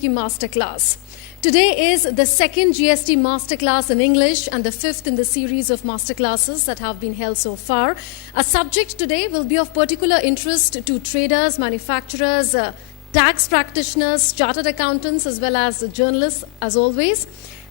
Masterclass. Today is the second GST Masterclass in English and the fifth in the series of Masterclasses that have been held so far. Our subject today will be of particular interest to traders, manufacturers, tax practitioners, chartered accountants, as well as journalists, as always.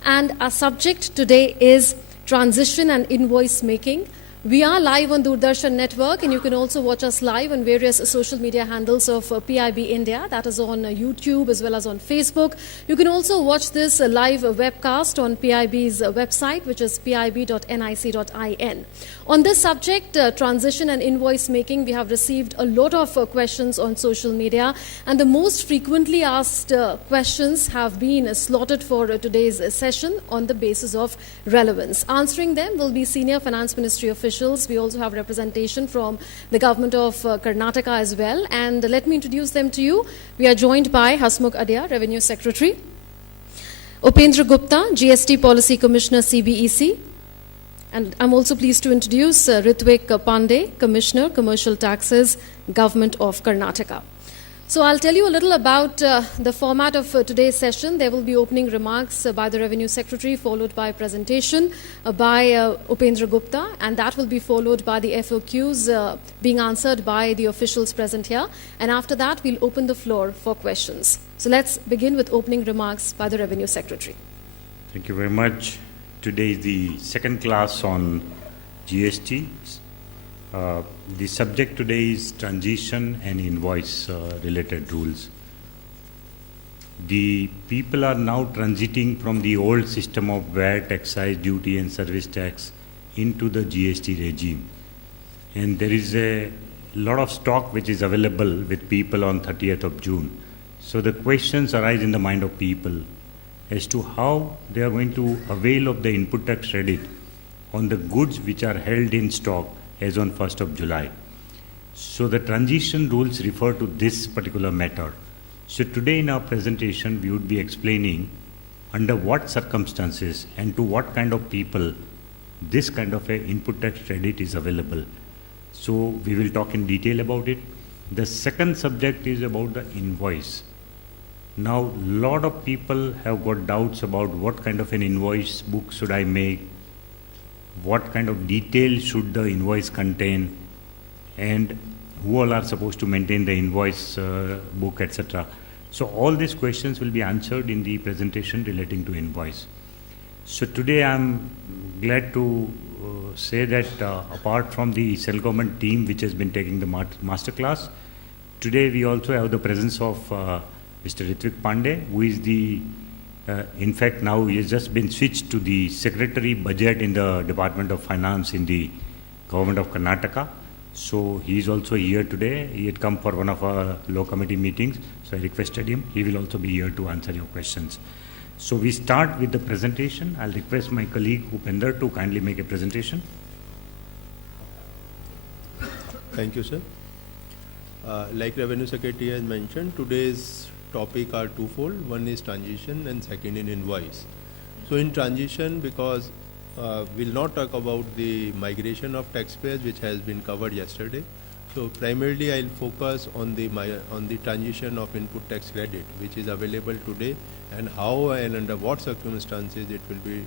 And our subject today is transition and invoice making. We are live on Doordarshan Network, and you can also watch us live on various social media handles of PIB India. That is on YouTube as well as on Facebook. You can also watch this live webcast on PIB's website, which is pib.nic.in. On this subject, transition and invoice making, we have received a lot of questions on social media, and the most frequently asked questions have been slotted for today's session on the basis of relevance. Answering them will be Senior Finance Ministry officials. We also have representation from the government of Karnataka as well. And let me introduce them to you. We are joined by Hasmukh, Adhia, Revenue Secretary; Upendra Gupta, GST Policy Commissioner, CBEC. And I'm also pleased to introduce Ritvik Pandey, Commissioner, Commercial Taxes, Government of Karnataka. So I'll tell you a little about the format of today's session. There will be opening remarks by the Revenue Secretary, followed by a presentation by Upendra Gupta, and that will be followed by the FOQs being answered by the officials present here. And after that, we'll open the floor for questions. So let's begin with opening remarks by the Revenue Secretary. Thank you very much. Today is the second class on GST. The subject today is transition and invoice related rules. The people are now transiting from the old system of VAT, excise duty and service tax into the GST regime. And there is a lot of stock which is available with people on 30th of June. So the questions arise in the mind of people as to how they are going to avail of the input tax credit on the goods which are held in stock as on 1st of July. So the transition rules refer to this particular matter. So today in our presentation, we would be explaining under what circumstances and to what kind of people this kind of a input tax credit is available. So we will talk in detail about it. The second subject is about the invoice. Now, a lot of people have got doubts about what kind of an invoice book should I make, what kind of details should the invoice contain, and who all are supposed to maintain the invoice book, etc. So all these questions will be answered in the presentation relating to invoice. So today I'm glad to say that apart from the central government team which has been taking the masterclass, today we also have the presence of Mr. Ritvik Pandey, who is the in fact, now he has just been switched to the Secretary Budget in the Department of Finance in the Government of Karnataka. So he is also here today. He had come for one of our law committee meetings, so I requested him. He will also be here to answer your questions. So we start with the presentation. I'll request my colleague Upendra to kindly make a presentation. Thank you, sir. Like Revenue Secretary has mentioned, today's topic are twofold. One is transition and second in invoice. So in transition, because we'll not talk about the migration of taxpayers which has been covered yesterday. So primarily I'll focus on the transition of input tax credit which is available today and how and under what circumstances it will be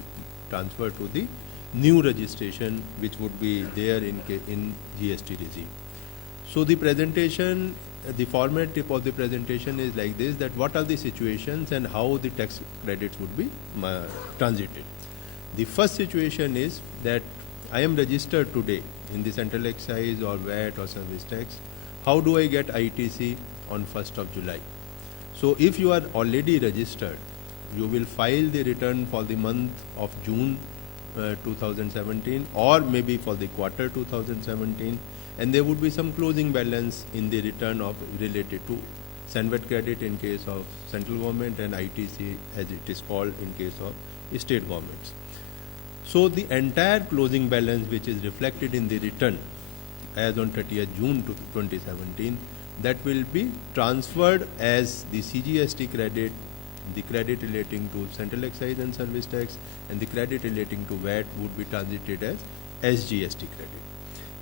transferred to the new registration which would be there in GST regime. So the presentation, the format of the presentation is like this, that what are the situations and how the tax credits would be transited. The first situation is that I am registered today in the central excise or VAT or service tax. How do I get ITC on 1st of July? So if you are already registered, you will file the return for the month of June 2017 or maybe for the quarter 2017, and there would be some closing balance in the return of related to SANVAT credit in case of central government and ITC as it is called in case of state governments. So the entire closing balance which is reflected in the return as on 30th June 2017, that will be transferred as the CGST credit, the credit relating to central excise and service tax, and the credit relating to VAT would be transited as SGST credit.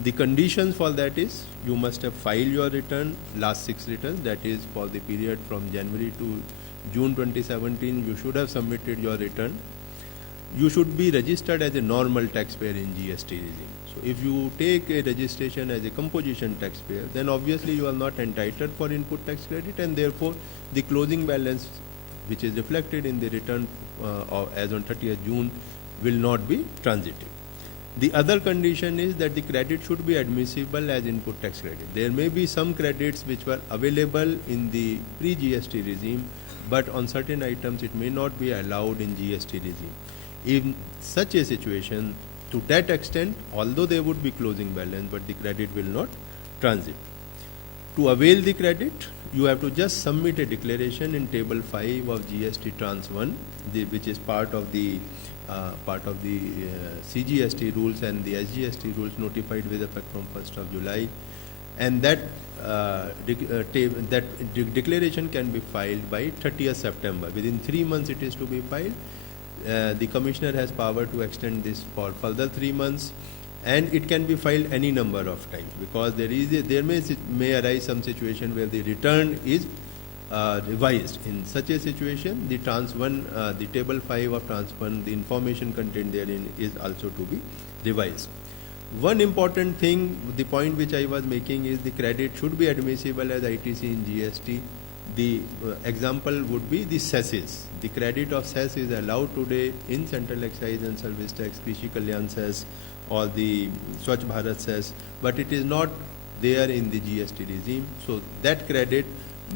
The conditions for that is you must have filed your return, last 6 returns, that is for the period from January to June 2017, you should have submitted your return. You should be registered as a normal taxpayer in GST regime. So if you take a registration as a composition taxpayer, then obviously you are not entitled for input tax credit, and therefore the closing balance which is reflected in the return as on 30th June will not be transitive. The other condition is that the credit should be admissible as input tax credit. There may be some credits which were available in the pre-GST regime, but on certain items it may not be allowed in GST regime. In such a situation, to that extent, although there would be closing balance, but the credit will not transit. To avail the credit, you have to just submit a declaration in table 5 of GST trans 1, which is part of the CGST rules and the SGST rules notified with effect from 1st of July, and that declaration can be filed by 30th September. Within 3 months it is to be filed. The Commissioner has power to extend this for further 3 months, and it can be filed any number of times, because there may arise some situation where the return is revised. In such a situation, the trans 1, the table 5 of trans 1, the information contained therein is also to be revised. One important thing, the point which I was making, is the credit should be admissible as ITC in GST. The example would be the cesses. The credit of cess is allowed today in Central Excise and Service Tax, Krishi Kalyan cess, or the Swachh Bharat cess, but it is not there in the GST regime. So that credit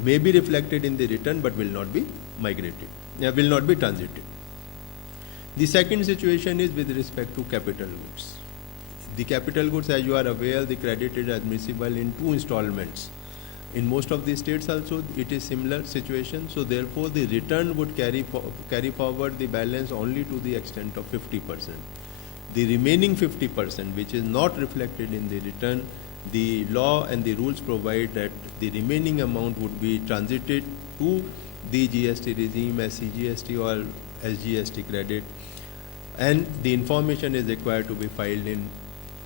may be reflected in the return but will not be migrated, will not be transited. The second situation is with respect to capital goods. The capital goods, as you are aware, the credit is admissible in 2 installments. In most of the states also it is similar situation, so therefore the return would carry forward the balance only to the extent of 50%. The remaining 50%, which is not reflected in the return, the law and the rules provide that the remaining amount would be transited to the GST regime as CGST or SGST credit, and the information is required to be filed in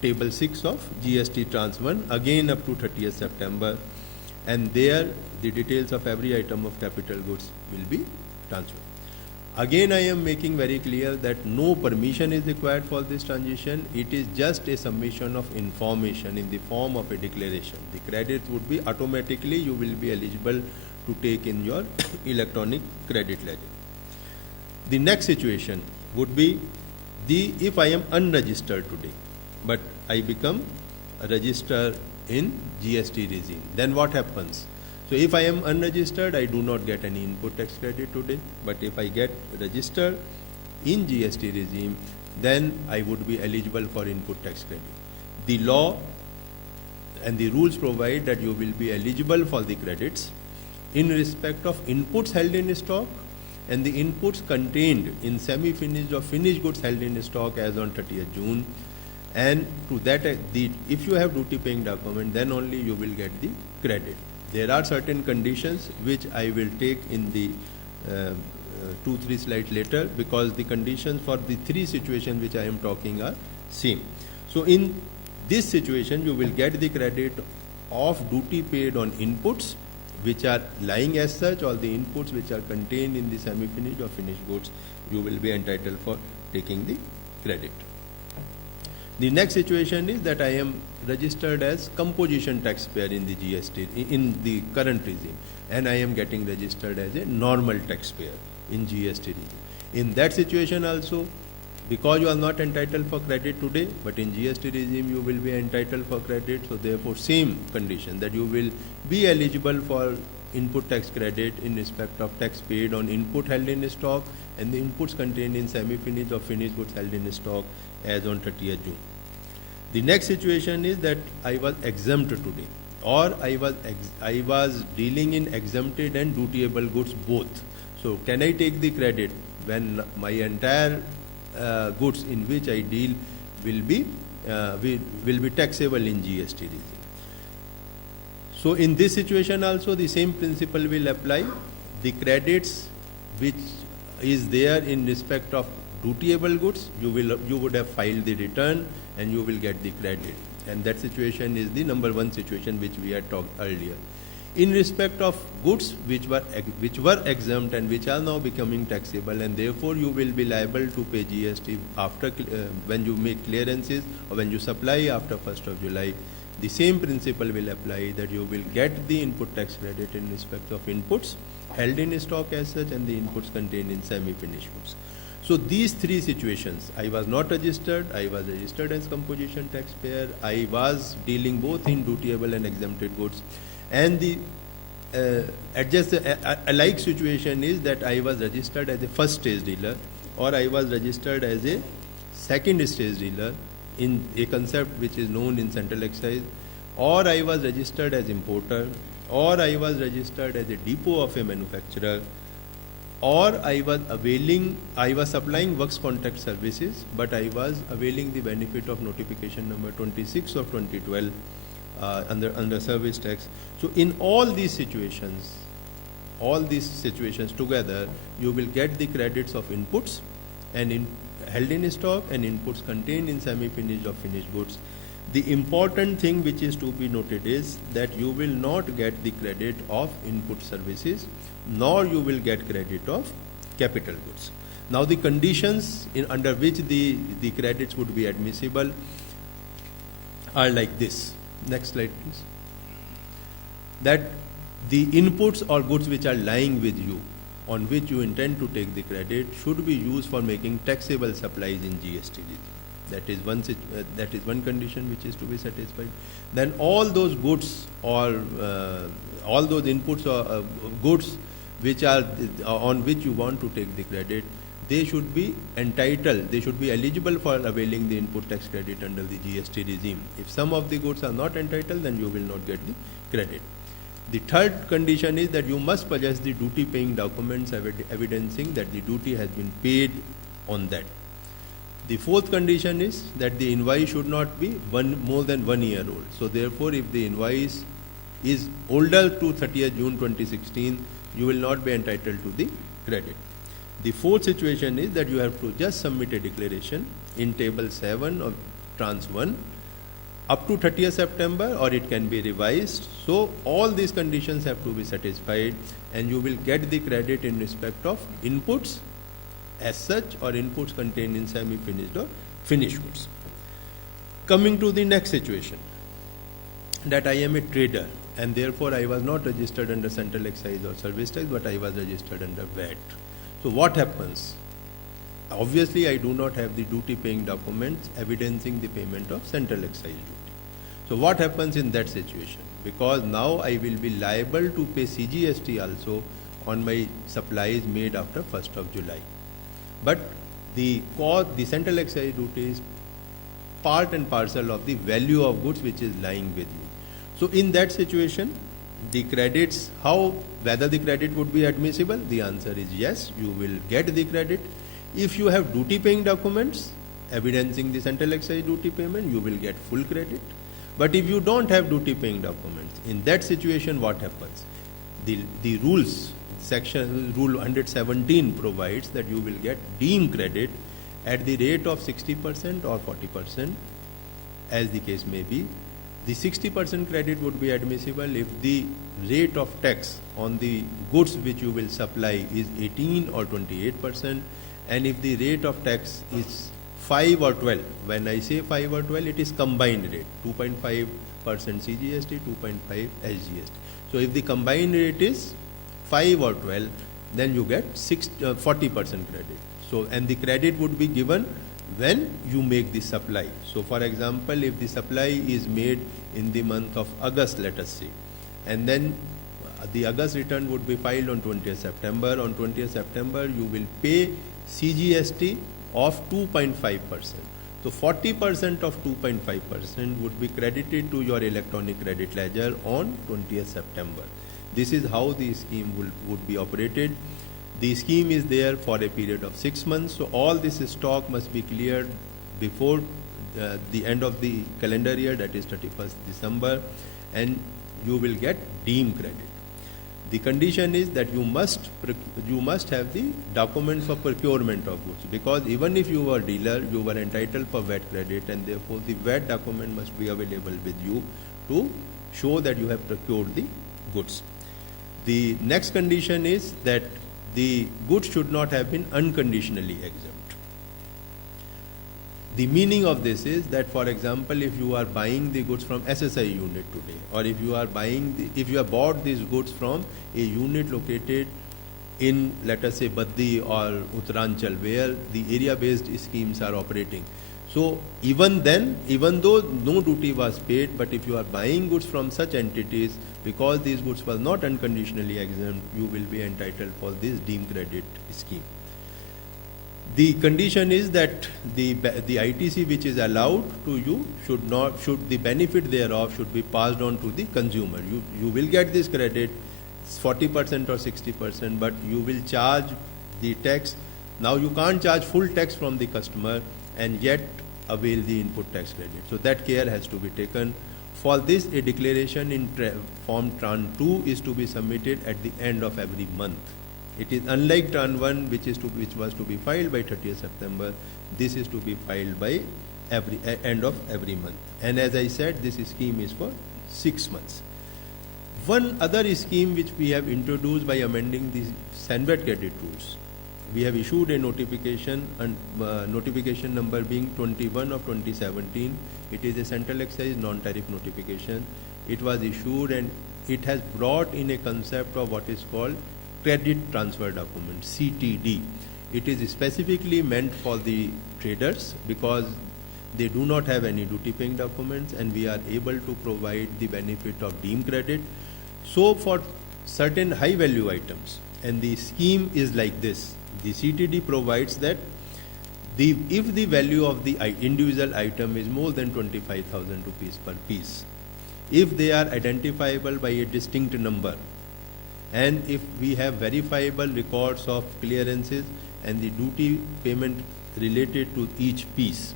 table 6 of GST trans 1, again up to 30th September, and there the details of every item of capital goods will be transferred. Again, I am making very clear that no permission is required for this transition. It is just a submission of information in the form of a declaration. The credits would be automatically, you will be eligible to take in your electronic credit ledger. The next situation would be if I am unregistered today, but I become a registered in GST regime, then what happens? So if I am unregistered, I do not get any input tax credit today, but if I get registered in GST regime, then I would be eligible for input tax credit. The law and the rules provide that you will be eligible for the credits in respect of inputs held in stock and the inputs contained in semi-finished or finished goods held in stock as on 30th June. And to that, if you have duty paying document, then only you will get the credit. There are certain conditions which I will take in the 2-3 slides later, because the conditions for the 3 situations which I am talking are same. So in this situation, you will get the credit of duty paid on inputs which are lying as such, or the inputs which are contained in the semi-finished or finished goods, you will be entitled for taking the credit. The next situation is that I am registered as composition taxpayer in the GST, in the current regime, and I am getting registered as a normal taxpayer in GST regime. In that situation also, because you are not entitled for credit today, but in GST regime you will be entitled for credit, so therefore same condition, that you will be eligible for input tax credit in respect of tax paid on input held in stock and the inputs contained in semi-finished or finished goods held in stock as on 30th June. The next situation is that I was exempt today, or I was dealing in exempted and dutiable goods both. So can I take the credit when my entire goods in which I deal will be taxable in GST regime? So in this situation also the same principle will apply. The credits which is there in respect of dutiable goods, you would have filed the return and you will get the credit, and that situation is the number 1 situation which we had talked earlier. in respect of goods which were exempt and which are now becoming taxable, and therefore you will be liable to pay GST after when you make clearances or when you supply after 1st of July. The same principle will apply, that you will get the input tax credit in respect of inputs held in stock as such and the inputs contained in semi-finished goods. So these three situations, I was not registered, I was registered as composition taxpayer, I was dealing both in dutiable and exempted goods, and the a like situation is that I was registered as a first stage dealer, or I was registered as a second stage dealer in a concept which is known in central excise, or I was registered as importer, or I was registered as a depot of a manufacturer, or I was supplying works contract services, but I was availing the benefit of notification number 26 of 2012 under service tax. So in all these situations together, you will get the credits of inputs and held in stock and inputs contained in semi-finished or finished goods. The important thing which is to be noted is that you will not get the credit of input services, nor you will get credit of capital goods. Now the conditions under which the credits would be admissible are like this. Next slide please. That the inputs or goods which are lying with you, on which you intend to take the credit, should be used for making taxable supplies in GST regime. That is one condition which is to be satisfied. Then all those goods or all those inputs or goods which are on which you want to take the credit, they should be entitled, they should be eligible for availing the input tax credit under the GST regime. If some of the goods are not entitled, then you will not get the credit. The third condition is that you must possess the duty paying documents evidencing that the duty has been paid on that. The fourth condition is that the invoice should not be more than 1 year old. So therefore, if the invoice is older to 30th June 2016, you will not be entitled to the credit. The fourth situation is that you have to just submit a declaration in table 7 of trans 1 up to 30th September, or it can be revised. So all these conditions have to be satisfied, and you will get the credit in respect of inputs as such or inputs contained in semi-finished or finished goods. Coming to the next situation, that I am a trader and therefore I was not registered under central excise or service tax, but I was registered under VAT. So what happens? Obviously, I do not have the duty paying documents evidencing the payment of central excise duty. So what happens in that situation? Because now I will be liable to pay CGST also on my supplies made after 1st of July. But the central excise duty is part and parcel of the value of goods which is lying with you. So in that situation, the credits, whether the credit would be admissible? The answer is yes, you will get the credit. If you have duty paying documents evidencing the central excise duty payment, you will get full credit. But if you don't have duty paying documents, in that situation what happens? The rules, rule 117 provides that you will get deemed credit at the rate of 60% or 40%, as the case may be. The 60% credit would be admissible if the rate of tax on the goods which you will supply is 18 or 28%, and if the rate of tax is 5 or 12, when I say 5 or 12, it is combined rate, 2.5% CGST, 2.5 SGST. So if the combined rate is 5 or 12, then you get 40% credit. So, and the credit would be given when you make the supply. So for example, if the supply is made in the month of August, let us say, and then the August return would be filed on 20th September. On 20th September, you will pay CGST of 2.5%. So 40% of 2.5% would be credited to your electronic credit ledger on 20th September. This is how the scheme would be operated. The scheme is there for a period of 6 months. So all this stock must be cleared before the end of the calendar year, that is 31st December, and you will get deemed credit. The condition is that you must have the document for procurement of goods, because even if you were dealer, you were entitled for VAT credit, and therefore the VAT document must be available with you to show that you have procured the goods. The next condition is that the goods should not have been unconditionally exempt. The meaning of this is that, for example, if you are buying the goods from SSI unit today, or if you have bought these goods from a unit located in, let us say, Baddi or Uttaranchal, where the area-based schemes are operating. So even then, even though no duty was paid, but if you are buying goods from such entities, because these goods were not unconditionally exempt, you will be entitled for this deemed credit scheme. The condition is that the ITC which is allowed to you should the benefit thereof should be passed on to the consumer. You will get this credit, 40% or 60%, but you will charge the tax. Now you can't charge full tax from the customer and yet avail the input tax credit. So that care has to be taken. For this, a declaration in Form Tran 2 is to be submitted at the end of every month. It is unlike Tran 1, which was to be filed by 30th September. This is to be filed by end of every month. And as I said, this scheme is for 6 months. One other scheme which we have introduced by amending the Sanvat credit rules. We have issued a notification, and notification number being 21 of 2017. It is a central excise non-tariff notification. It was issued and it has brought in a concept of what is called credit transfer document, CTD. It is specifically meant for the traders because they do not have any duty paying documents and we are able to provide the benefit of deemed credit. So for certain high value items, and the scheme is like this, the CTD provides that if the value of the individual item is more than 25,000 rupees per piece, if they are identifiable by a distinct number, and if we have verifiable records of clearances and the duty payment related to each piece,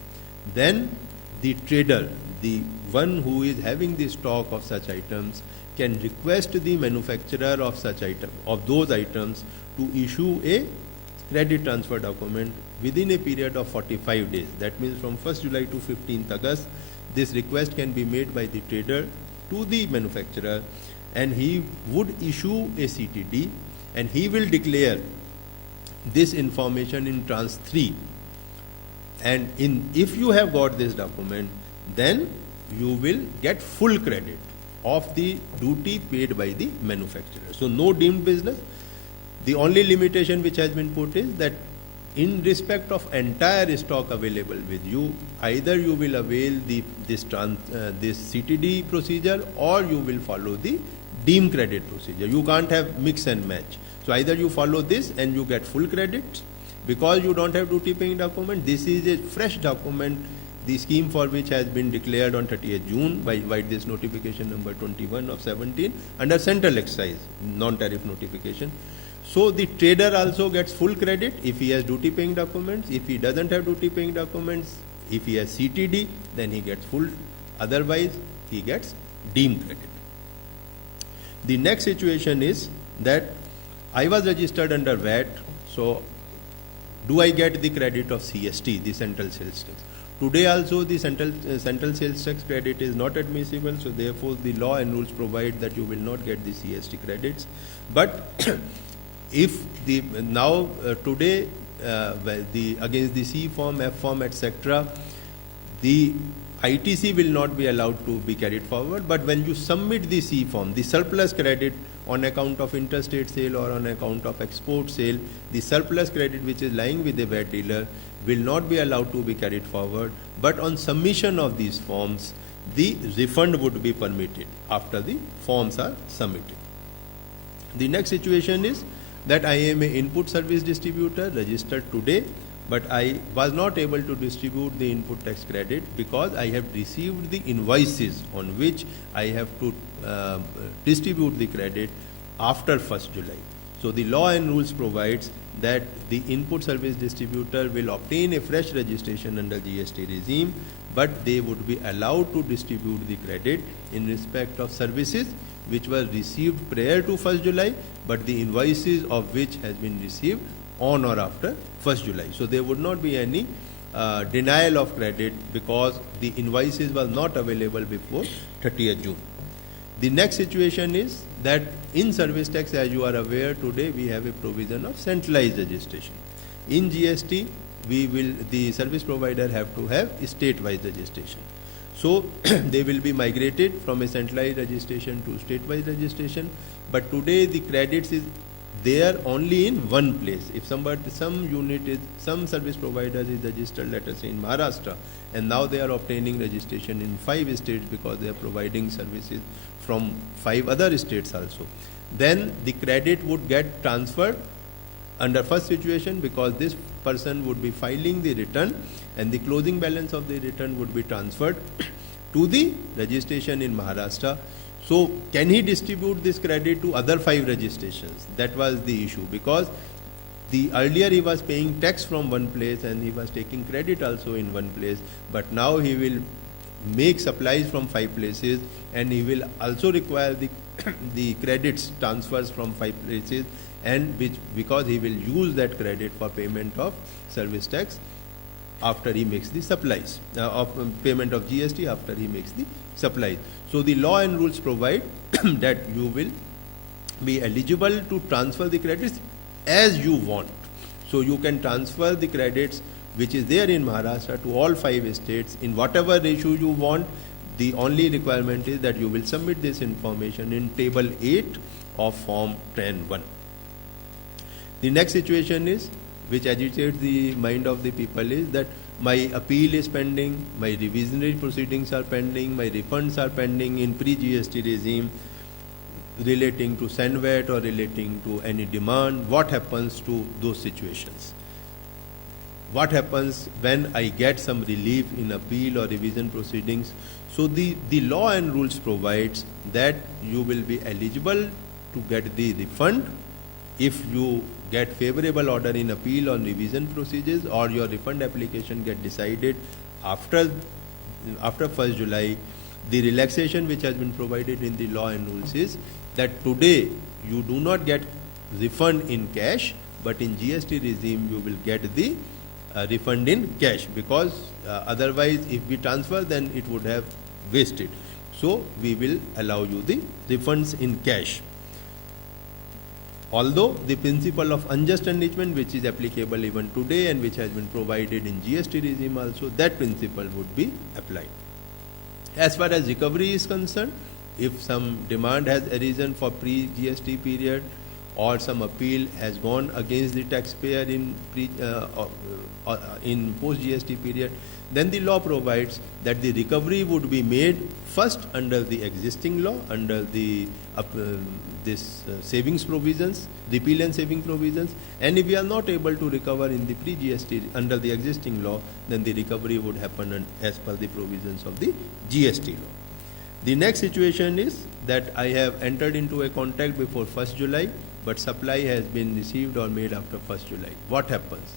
then the trader, the one who is having the stock of such items, can request the manufacturer of such item, of those items, to issue a credit transfer document within a period of 45 days. That means from 1st July to 15th August, this request can be made by the trader to the manufacturer, and he would issue a CTD and he will declare this information in Trans 3. And if you have got this document, then you will get full credit of the duty paid by the manufacturer. So no deemed business. The only limitation which has been put is that in respect of entire stock available with you, either you will avail this CTD procedure or you will follow the deemed credit procedure. You can't have mix and match. So either you follow this and you get full credit because you don't have duty paying document. This is a fresh document, the scheme for which has been declared on 30th June by this notification number 21 of 17 under central excise non-tariff notification. So the trader also gets full credit if he has duty paying documents. If he doesn't have duty paying documents, if he has CTD, then he gets full. Otherwise, he gets deemed credit. The next situation is that I was registered under VAT, so do I get the credit of CST, the central sales tax? Today also the central sales tax credit is not admissible, so therefore the law and rules provide that you will not get the CST credits. But if today against the C form, F form, etc., the ITC will not be allowed to be carried forward, but when you submit the C form, the surplus credit on account of interstate sale or on account of export sale, the surplus credit which is lying with the VAT dealer will not be allowed to be carried forward, but on submission of these forms, the refund would be permitted after the forms are submitted. The next situation is that I am an input service distributor registered today, but I was not able to distribute the input tax credit because I have received the invoices on which I have to distribute the credit after 1st July. So the law and rules provides that the input service distributor will obtain a fresh registration under GST regime, but they would be allowed to distribute the credit in respect of services which were received prior to 1st July, but the invoices of which has been received on or after 1st July. So there would not be any denial of credit because the invoices were not available before 30th June. The next situation is that in service tax, as you are aware, today we have a provision of centralized registration. In GST, the service provider have to have state-wise registration. So they will be migrated from a centralized registration to state-wise registration. But today the credits is there only in one place. If some service provider is registered, let us say in Maharashtra, and now they are obtaining registration in 5 states because they are providing services from 5 other states also, then the credit would get transferred under first situation, because this person would be filing the return and the closing balance of the return would be transferred to the registration in Maharashtra. So can he distribute this credit to other 5 registrations? That was the issue, because the earlier he was paying tax from one place and he was taking credit also in one place, but now he will make supplies from 5 places and he will also require the credits transfers from 5 places, and because he will use that credit for payment of service tax after he makes the supplies, of payment of GST after he makes the supplies. So the law and rules provide that you will be eligible to transfer the credits as you want. So you can transfer the credits which is there in Maharashtra to all 5 states in whatever ratio you want. The only requirement is that you will submit this information in table 8 of form 10(1). The next situation is, which agitates the mind of the people, is that my appeal is pending, my revisionary proceedings are pending, my refunds are pending in pre-GST regime relating to SANVAT or relating to any demand. What happens to those situations? What happens when I get some relief in appeal or revision proceedings? So the law and rules provides that you will be eligible to get the refund if you get favorable order in appeal on revision procedures, or your refund application get decided after 1st July. The relaxation which has been provided in the law and rules is that today you do not get refund in cash, but in GST regime you will get the refund in cash, because otherwise if we transfer then it would have wasted. So we will allow you the refunds in cash. Although the principle of unjust enrichment, which is applicable even today and which has been provided in GST regime also, that principle would be applied. As far as recovery is concerned, if some demand has arisen for pre-GST period or some appeal has gone against the taxpayer in post-GST period, then the law provides that the recovery would be made first under the existing law, under the savings provisions, repeal and saving provisions, and if we are not able to recover in the pre-GST under the existing law, then the recovery would happen as per the provisions of the GST law. The next situation is that I have entered into a contract before 1st July, but supply has been received or made after 1st July. What happens?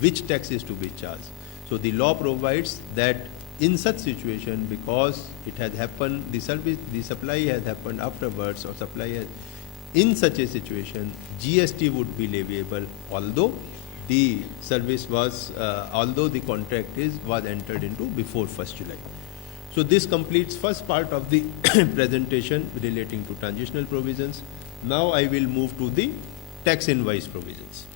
Which tax is to be charged? So the law provides that in such situation, because it has happened, the supply has happened afterwards, or in such a situation, GST would be leviable, although the contract was entered into before 1st July. So this completes first part of the presentation relating to transitional provisions. Now I will move to the tax invoice provisions.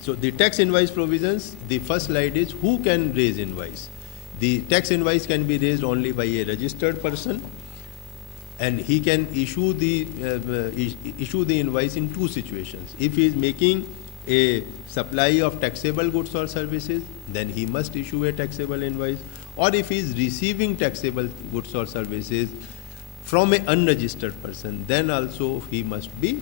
So the tax invoice provisions, the first slide is who can raise invoice. The tax invoice can be raised only by a registered person, and he can issue the invoice in 2 situations. If he is making a supply of taxable goods or services, then he must issue a taxable invoice, or if he is receiving taxable goods or services from an unregistered person, then also he must be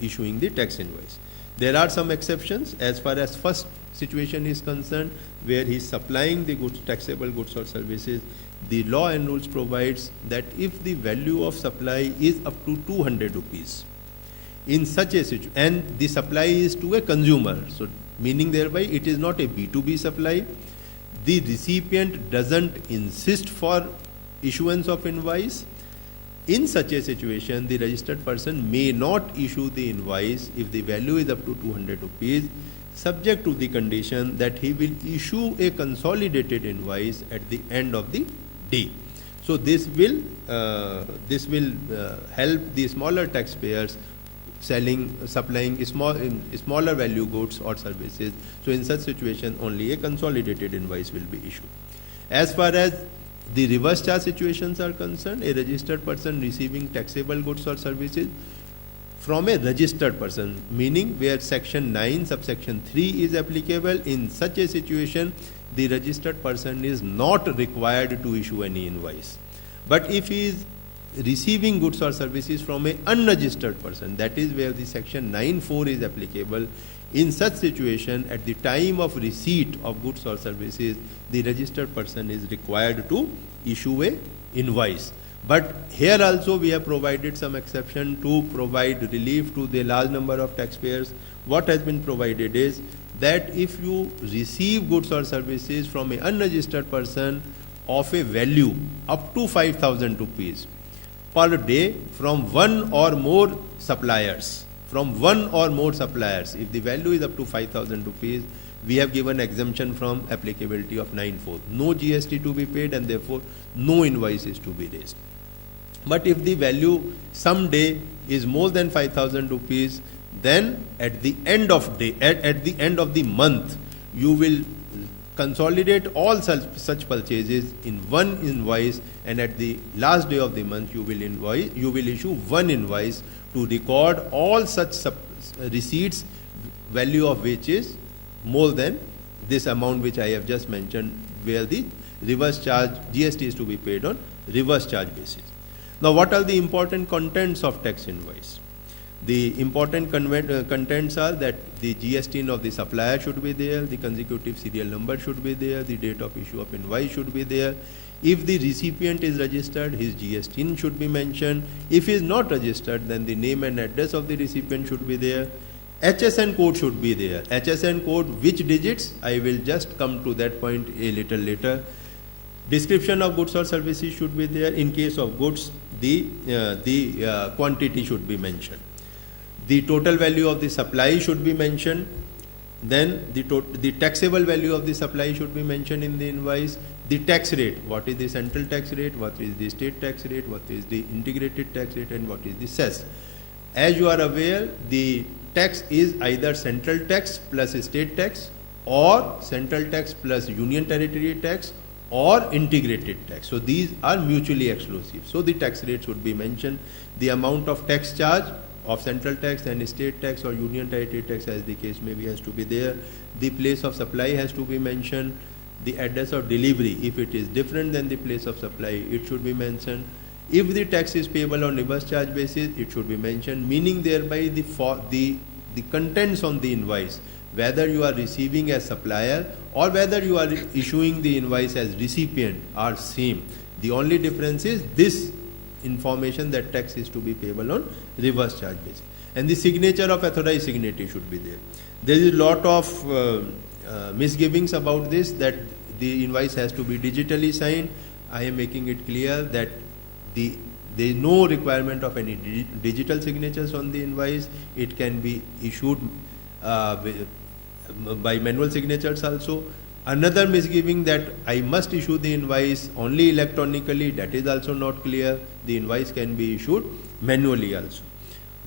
issuing the tax invoice. There are some exceptions as far as first situation is concerned, where he is supplying the goods, taxable goods or services. The law and rules provides that if the value of supply is up to 200 rupees, in such a situation, and the supply is to a consumer, so meaning thereby it is not a B2B supply, the recipient doesn't insist for issuance of invoice. In such a situation, the registered person may not issue the invoice if the value is up to 200 rupees, subject to the condition that he will issue a consolidated invoice at the end of the day. So this will help the smaller taxpayers supplying smaller value goods or services. So in such situation, only a consolidated invoice will be issued. As far as the reverse charge situations are concerned, a registered person receiving taxable goods or services from a registered person, meaning where section 9 subsection 3 is applicable, in such a situation the registered person is not required to issue any invoice. But if he is receiving goods or services from a unregistered person, that is where the section 9(4) is applicable, in such situation at the time of receipt of goods or services the registered person is required to issue a invoice. But here also we have provided some exception to provide relief to the large number of taxpayers. What has been provided is that if you receive goods or services from an unregistered person of a value up to 5,000 rupees per day from one or more suppliers, if the value is up to 5,000 rupees, we have given exemption from applicability of 9(4). No GST to be paid and therefore no invoice is to be raised. But if the value someday is more than 5,000 rupees, then at the end of the month, you will consolidate all such purchases in one invoice, and at the last day of the month you will issue one invoice to record all such receipts, value of which is more than this amount which I have just mentioned, where the reverse charge GST is to be paid on reverse charge basis. Now, what are the important contents of tax invoice? The important contents are that the GST of the supplier should be there, the consecutive serial number should be there, the date of issue of invoice should be there. If the recipient is registered, his GST should be mentioned. If he is not registered, then the name and address of the recipient should be there. HSN code should be there. HSN code, which digits? I will just come to that point a little later. Description of goods or services should be there. In case of goods, the quantity should be mentioned. The total value of the supply should be mentioned. Then the taxable value of the supply should be mentioned in the invoice. The tax rate, what is the central tax rate, what is the state tax rate, what is the integrated tax rate, and what is the cess. As you are aware, the tax is either central tax plus state tax, or central tax plus union territory tax, or integrated tax. So these are mutually exclusive. So the tax rates would be mentioned. The amount of tax charge of central tax and state tax or union territory tax, as the case may be, has to be there. The place of supply has to be mentioned. The address of delivery, if it is different than the place of supply, it should be mentioned. If the tax is payable on reverse charge basis, it should be mentioned, meaning thereby the contents on the invoice, whether you are receiving as supplier or whether you are issuing the invoice as recipient, are same. The only difference is this information that tax is to be payable on reverse charge basis. And the signature of authorized signatory should be there. There is a lot of misgivings about this, that the invoice has to be digitally signed. I am making it clear that there is no requirement of any digital signatures on the invoice. It can be issued by manual signatures also. Another misgiving that I must issue the invoice only electronically, that is also not clear. The invoice can be issued manually also.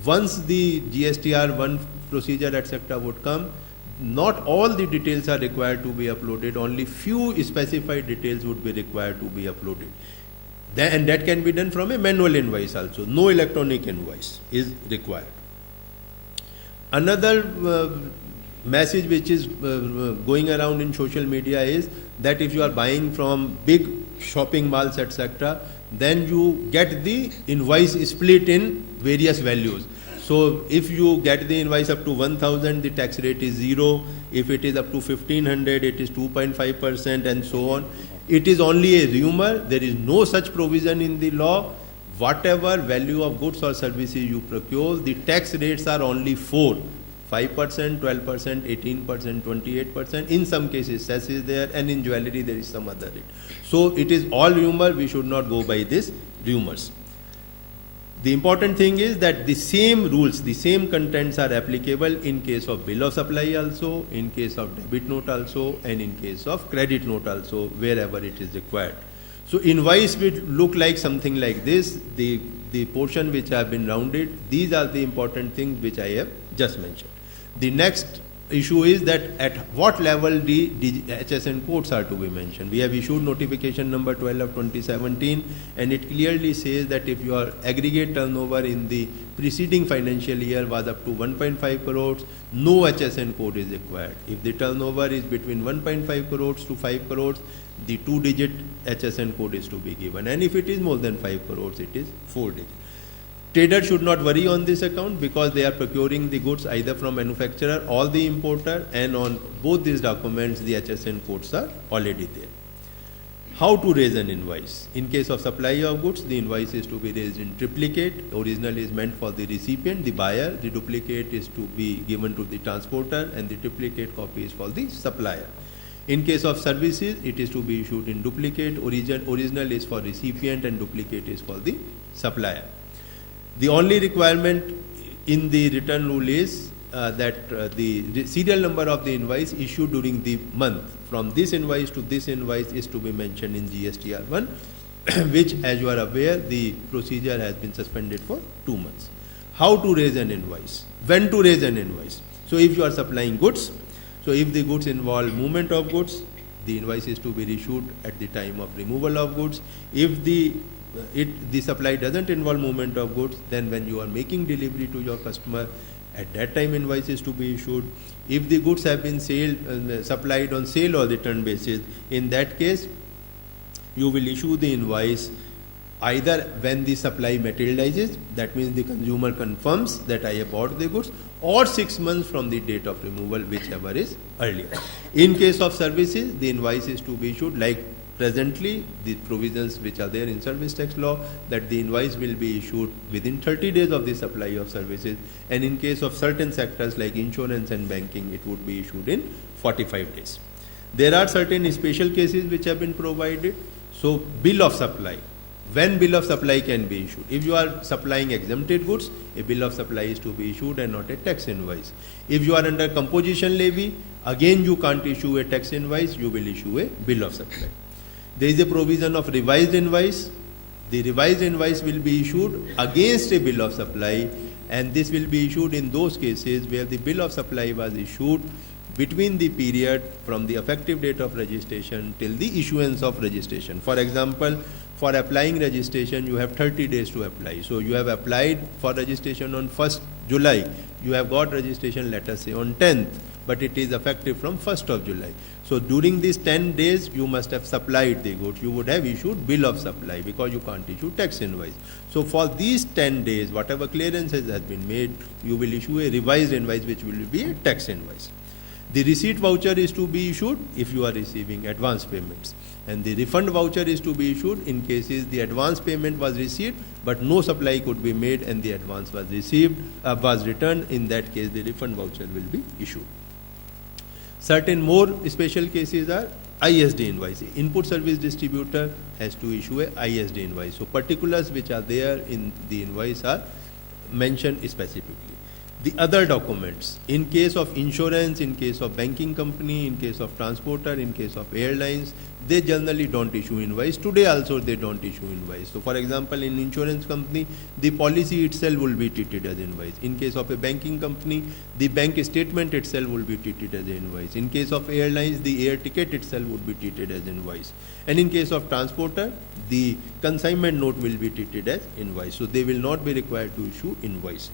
Once the GSTR 1 procedure etc. would come, not all the details are required to be uploaded, only few specified details would be required to be uploaded. And that can be done from a manual invoice also. No electronic invoice is required. Another message which is going around in social media is that if you are buying from big shopping malls etc., then you get the invoice split in various values. So if you get the invoice up to 1,000, the tax rate is 0. If it is up to 1,500, it is 2.5%, and so on. It is only a rumor. There is no such provision in the law. Whatever value of goods or services you procure, the tax rates are only 4. 5%, 12%, 18%, 28%. In some cases, cess is there, and in jewelry there is some other rate. So it is all rumor. We should not go by these rumors. The important thing is that the same rules, the same contents are applicable in case of bill of supply also, in case of debit note also, and in case of credit note also, wherever it is required. So invoice will look like something like this. The portion which have been rounded, these are the important things which I have just mentioned. The next issue is that at what level the HSN codes are to be mentioned. We have issued notification number 12 of 2017, and it clearly says that if your aggregate turnover in the preceding financial year was up to 1.5 crores, no HSN code is required. If the turnover is between 1.5 crores to 5 crores, the 2-digit HSN code is to be given, and if it is more than 5 crores, it is 4-digit. Trader should not worry on this account because they are procuring the goods either from manufacturer or the importer, and on both these documents the HSN codes are already there. How to raise an invoice? In case of supply of goods, the invoice is to be raised in triplicate. Original is meant for the recipient, the buyer. The duplicate is to be given to the transporter, and the triplicate copy is for the supplier. In case of services, it is to be issued in duplicate. Original is for recipient and duplicate is for the supplier. The only requirement in the return rule is that the serial number of the invoice issued during the month from this invoice to this invoice is to be mentioned in GSTR1, which, as you are aware, the procedure has been suspended for 2 months. How to raise an invoice? When to raise an invoice? So if you are supplying goods, so if the goods involve movement of goods, the invoice is to be issued at the time of removal of goods. If the supply doesn't involve movement of goods, then when you are making delivery to your customer, at that time invoice is to be issued. If the goods have been supplied on sale or return basis, in that case you will issue the invoice either when the supply materializes, that means the consumer confirms that I have bought the goods, or 6 months from the date of removal, whichever is earlier. In case of services, the invoice is to be issued like presently the provisions which are there in service tax law, that the invoice will be issued within 30 days of the supply of services, and in case of certain sectors like insurance and banking, it would be issued in 45 days. There are certain special cases which have been provided. So bill of supply. When bill of supply can be issued? If you are supplying exempted goods, a bill of supply is to be issued and not a tax invoice. If you are under composition levy, again you can't issue a tax invoice, you will issue a bill of supply. There is a provision of revised invoice. The revised invoice will be issued against a bill of supply, and this will be issued in those cases where the bill of supply was issued between the period from the effective date of registration till the issuance of registration. For example, for applying registration, you have 30 days to apply. So you have applied for registration on 1st July. You have got registration, let us say, on 10th, but it is effective from 1st of July. So during these 10 days, you must have supplied the goods. You would have issued bill of supply because you can't issue tax invoice. So for these 10 days, whatever clearances has been made, you will issue a revised invoice which will be a tax invoice. The receipt voucher is to be issued if you are receiving advance payments, and the refund voucher is to be issued in cases the advance payment was received but no supply could be made and the advance was returned. In that case, the refund voucher will be issued. Certain more special cases are ISD invoice. Input service distributor has to issue a ISD invoice. So particulars which are there in the invoice are mentioned specifically. The other documents, in case of insurance, in case of banking company, in case of transporter, in case of airlines, they generally don't issue invoice. Today also they don't issue invoice. So for example, in insurance company, the policy itself will be treated as invoice. In case of a banking company, the bank statement itself will be treated as invoice. In case of airlines, the air ticket itself would be treated as invoice. And in case of transporter, the consignment note will be treated as invoice. So they will not be required to issue invoices.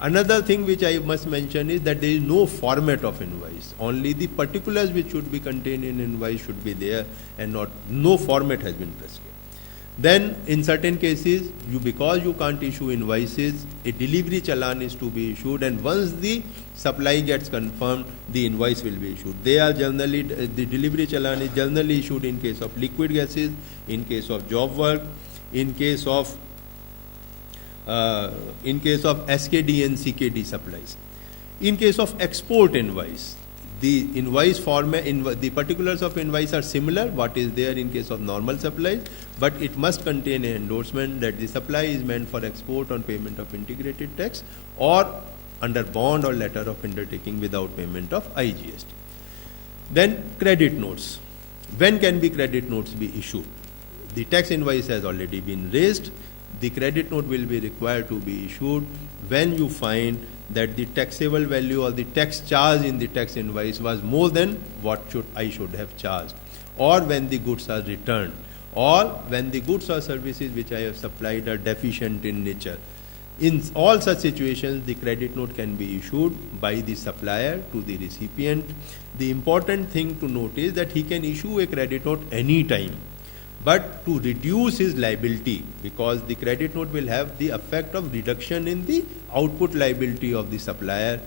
Another thing which I must mention is that there is no format of invoice. Only the particulars which should be contained in invoice should be there, and no format has been prescribed. Then in certain cases, because you can't issue invoices, a delivery challan is to be issued, and once the supply gets confirmed, the invoice will be issued. They are generally, the delivery challan is generally issued in case of liquid gases, in case of job work, in case of SKD and CKD supplies. In case of export invoice, the invoice format, the particulars of invoice are similar, what is there in case of normal supplies, but it must contain an endorsement that the supply is meant for export on payment of integrated tax or under bond or letter of undertaking without payment of IGST. Then credit notes. When can credit notes be issued? the tax invoice has already been raised. The credit note will be required to be issued when you find that the taxable value or the tax charge in the tax invoice was more than what I should have charged, or when the goods are returned, or when the goods or services which I have supplied are deficient in nature. In all such situations, the credit note can be issued by the supplier to the recipient. The important thing to note is that he can issue a credit note any time, but to reduce his liability, because the credit note will have the effect of reduction in the output liability of the supplier.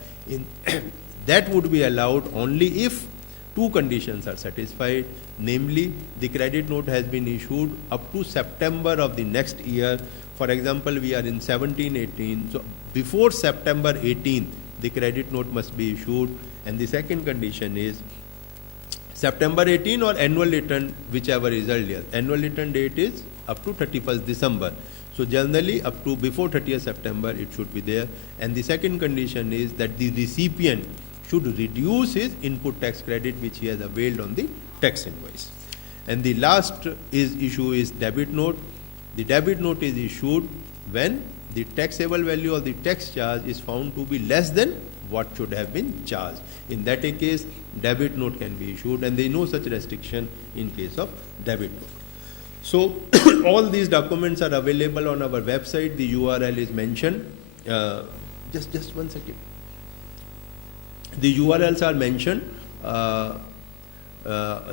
That would be allowed only if two conditions are satisfied, namely the credit note has been issued up to September of the next year. For example, we are in 17-18, so before September 18th, the credit note must be issued. And the second condition is September 18 or annual return, whichever is earlier. Annual return date is up to 31st December. So generally up to before 30th September it should be there. And the second condition is that the recipient should reduce his input tax credit which he has availed on the tax invoice. And the last issue is debit note. The debit note is issued when the taxable value of the tax charge is found to be less than what should have been charged. In that case, debit note can be issued, and there is no such restriction in case of debit note. So all these documents are available on our website. The URL is mentioned. Just 1 second. The URLs are mentioned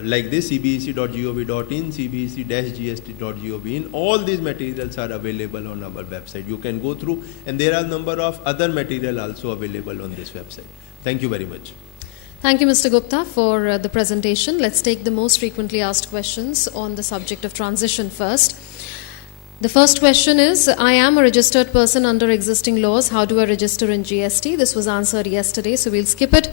like this: cbec.gov.in, cbec-gst.gov.in. All these materials are available on our website. You can go through, and there are a number of other material also available on this website. Thank you very much. Thank you, Mr. Gupta, for the presentation. Let's take the most frequently asked questions on the subject of transition first. The first question is, I am a registered person under existing laws. How do I register in GST? This was answered yesterday, so we'll skip it.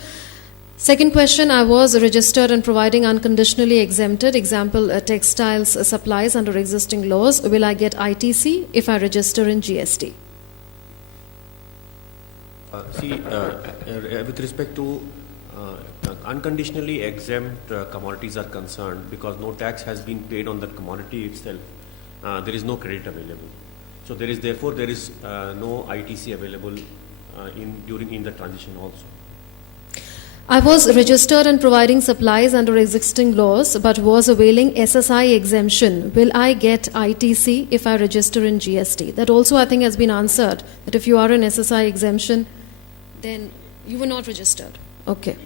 Second question, I was registered and providing unconditionally exempted, example, textiles supplies under existing laws. Will I get ITC if I register in GST? With respect to unconditionally exempt commodities are concerned, because no tax has been paid on that commodity itself, there is no credit available. So there is no ITC available in the transition also. I was registered and providing supplies under existing laws but was availing SSI exemption. Will I get ITC if I register in GST? That also I think has been answered, that if you are in SSI exemption, then you were not registered. Okay.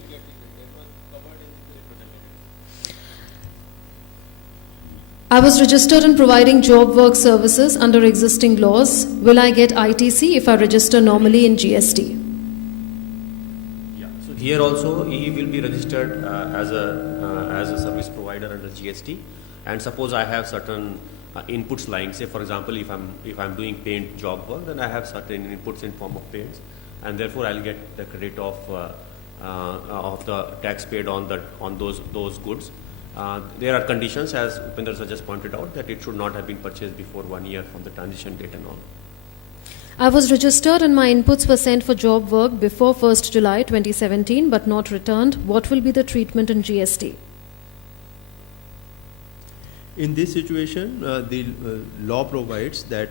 I was registered and providing job work services under existing laws. Will I get ITC if I register normally in GST? Here also he will be registered as a service provider under GST, and suppose I have certain inputs lying, say for example if I'm doing paint job work, then I have certain inputs in form of paints, and therefore I'll get the credit of the tax paid on those goods. There are conditions, as Upendra sir just pointed out, that it should not have been purchased before 1 year from the transition date and all. I was registered and my inputs were sent for job work before 1st July 2017 but not returned. What will be the treatment in GST? In this situation, the law provides that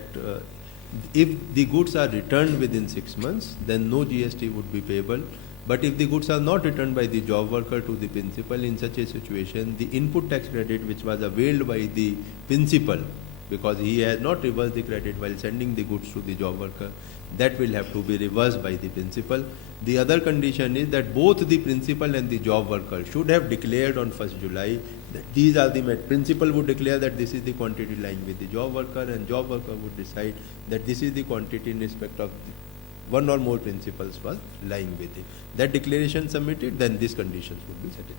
if the goods are returned within 6 months, then no GST would be payable. But if the goods are not returned by the job worker to the principal, in such a situation, the input tax credit which was availed by the principal, because he has not reversed the credit while sending the goods to the job worker, that will have to be reversed by the principal. The other condition is that both the principal and the job worker should have declared on 1st July that these are the principal would declare that this is the quantity lying with the job worker, and job worker would decide that this is the quantity in respect of one or more principals was lying with it. That declaration submitted, then these conditions would be satisfied.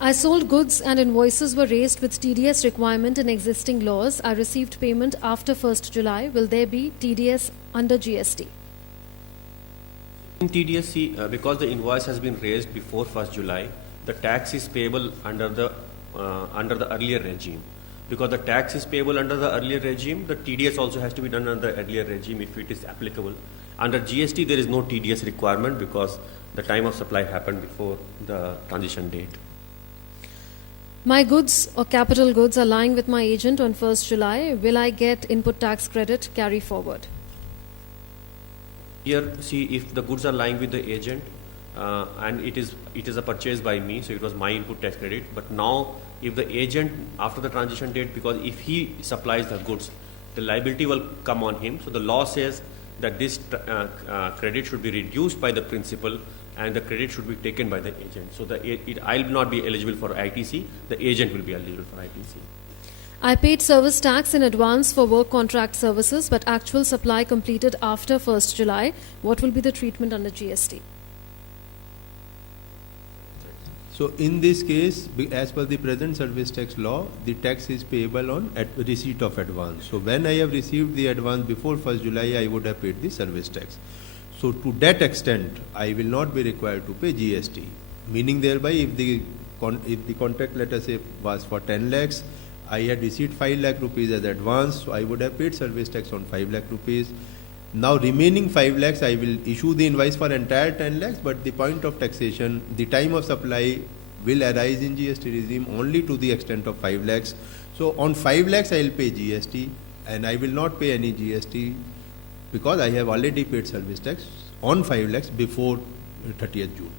I sold goods and invoices were raised with TDS requirement in existing laws. I received payment after 1st July. Will there be TDS under GST? In TDS, because the invoice has been raised before 1st July, the tax is payable under the earlier regime. Because the tax is payable under the earlier regime, the TDS also has to be done under the earlier regime if it is applicable. Under GST, there is no TDS requirement because the time of supply happened before the transition date. My goods or capital goods are lying with my agent on 1st July. Will I get input tax credit carry forward? Here, see, if the goods are lying with the agent and it is a purchase by me, so it was my input tax credit. But now, if the agent after the transition date, because if he supplies the goods, the liability will come on him. So the law says that this credit should be reduced by the principal, and the credit should be taken by the agent. So I will not be eligible for ITC. The agent will be eligible for ITC. I paid service tax in advance for work contract services, but actual supply completed after 1st July. What will be the treatment under GST? So in this case, as per the present service tax law, the tax is payable on receipt of advance. So when I have received the advance before 1st July, I would have paid the service tax. So to that extent, I will not be required to pay GST. Meaning thereby, if the contract, let us say, was for 10 lakhs, I had received 5 lakh rupees as advance, so I would have paid service tax on 5 lakh rupees. Now remaining 5 lakhs, I will issue the invoice for entire 10 lakhs, but the point of taxation, the time of supply will arise in GST regime only to the extent of 5 lakhs. So on 5 lakhs, I will pay GST, and I will not pay any GST because I have already paid service tax on 5 lakhs before 30th June.